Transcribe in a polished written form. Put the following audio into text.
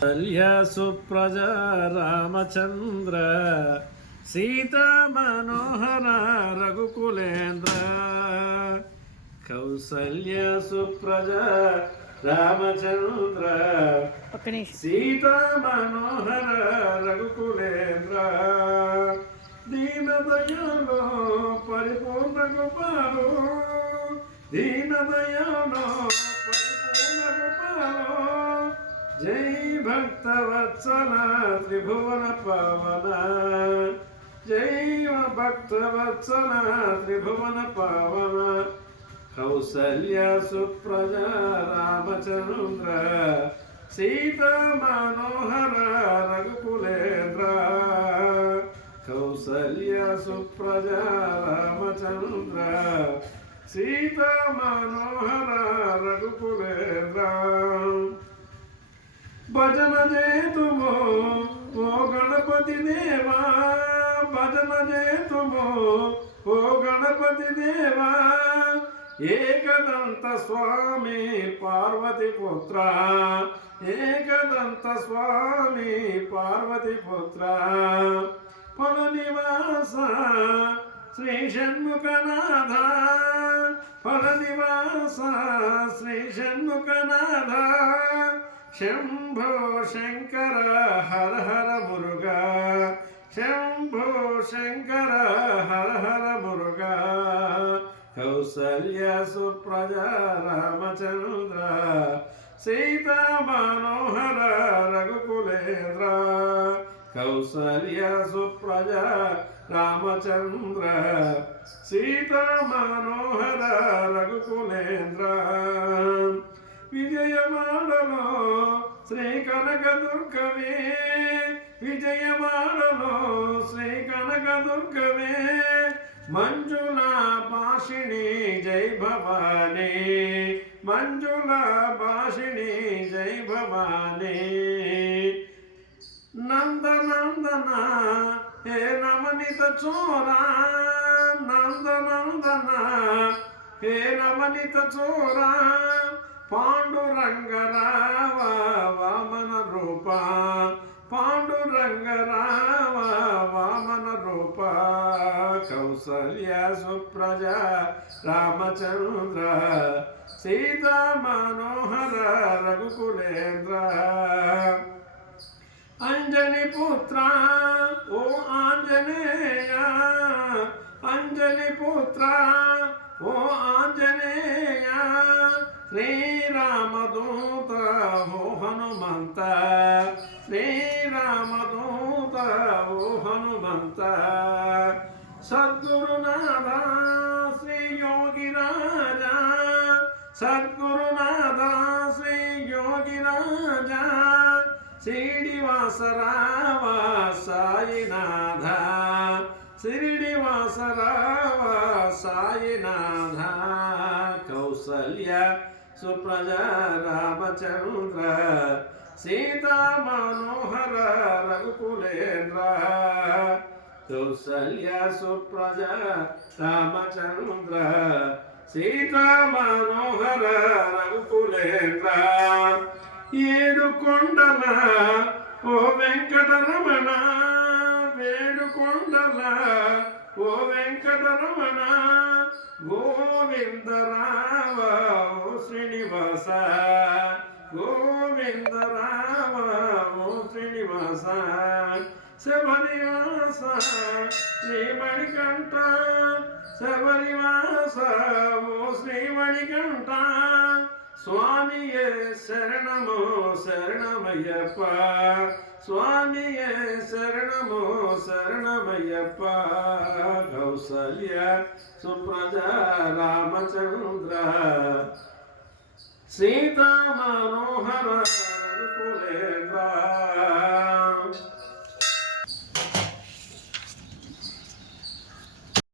కౌసల్య సుప్రజ రామచంద్ర సీతా మనోహర రఘుకులేంద్ర కౌసల్య సుప్రజ రామచంద్ర సీతా మనోహర రఘుకులేంద్ర దీనదయాలో పరిపూర్ణ గోపాలు దీనదయాలో పరిపూర్ణ గోపాలు జై భక్తవత్సల త్రిభువన పవన జై భక్తవత్సల త్రిభువన పవన కౌసల్య సుప్రజ రామచంద్ర సీతా మనోహర రఘుకులేంద్ర కౌసల్య సుప్రజ రామచంద్ర సీతా మనోహర రఘుకులేంద్ర భజన చేతుమో ఓ గణపతి దేవా భజన చేతుమో ఓ గణపతి దేవా ఏకదంత స్వామి పార్వతి పుత్ర ఏకదంత స్వామి పార్వతి పుత్ర ఫల నివాస శ్రీ షణ్ముఖనాథ ఫల నివాస శ్రీ షణ్ముఖనాథ శంభో శంకర హర హర మురుగా శంభో శంకర హర హర మురుగా కౌసల్య సుప్రజ రామచంద్ర సీతా మనోహర రఘుకులేంద్ర కౌసల్య సుప్రజ రామచంద్ర సీతా మనోహర రఘుకులేంద్ర విజయవాడలో శ్రీ కనకదుర్గవే విజయవాడలో శ్రీ కనకదుర్గవే మంజుల భాషిణి జై భవానీ మంజుల భాషిణి జై భవానీ నందనందన హే నవనిత చోరా నందనందన హే నవనిత చోరా పాండురంగరావ వామన రూప పాండురంగరావ వామన రూప కౌసల్య సుప్రజ రామచంద్ర సీతా మనోహర రఘుకులేంద్ర అంజని పుత్ర ఓ ఆంజనేయ అంజని పుత్ర ఓ ఆంజనేయ శ్రీరామదూత ఓ హనుమంత శ్రీరామదూత ఓ హనుమంత సద్గురునాథ శ్రీ యోగిరాజ సద్గురునాథ శ్రీ యోగిరాజ శ్రీనివాసరావ సాయినాథ శ్రీనివాసరావ సాయినాథ కౌసల్య సుప్రజ రామచంద్ర సీతా మనోహర రఘుకులేంద్ర కౌసల్య సుప్రజ రామచంద్ర సీతా మనోహర రఘుకులేంద్ర ఏడు కొండల ఓ వెంకటరమణ వేడుకొండల ఓ వెంకటరమణ గోవిందరావ ఓ శ్రీనివాస గోవిందరావ ఓ శ్రీనివాస శబరివాస శ్రీమణికంఠ శబరివాస ఓ శ్రీమణికంఠ స్వామియే శరణమో శరణమయ్యప్ప స్వామియే శరణమో శరణమయ్యప్ప కౌసల్య సుప్రజ రామచంద్ర సీతా మనోహర రఘుకులేంద్ర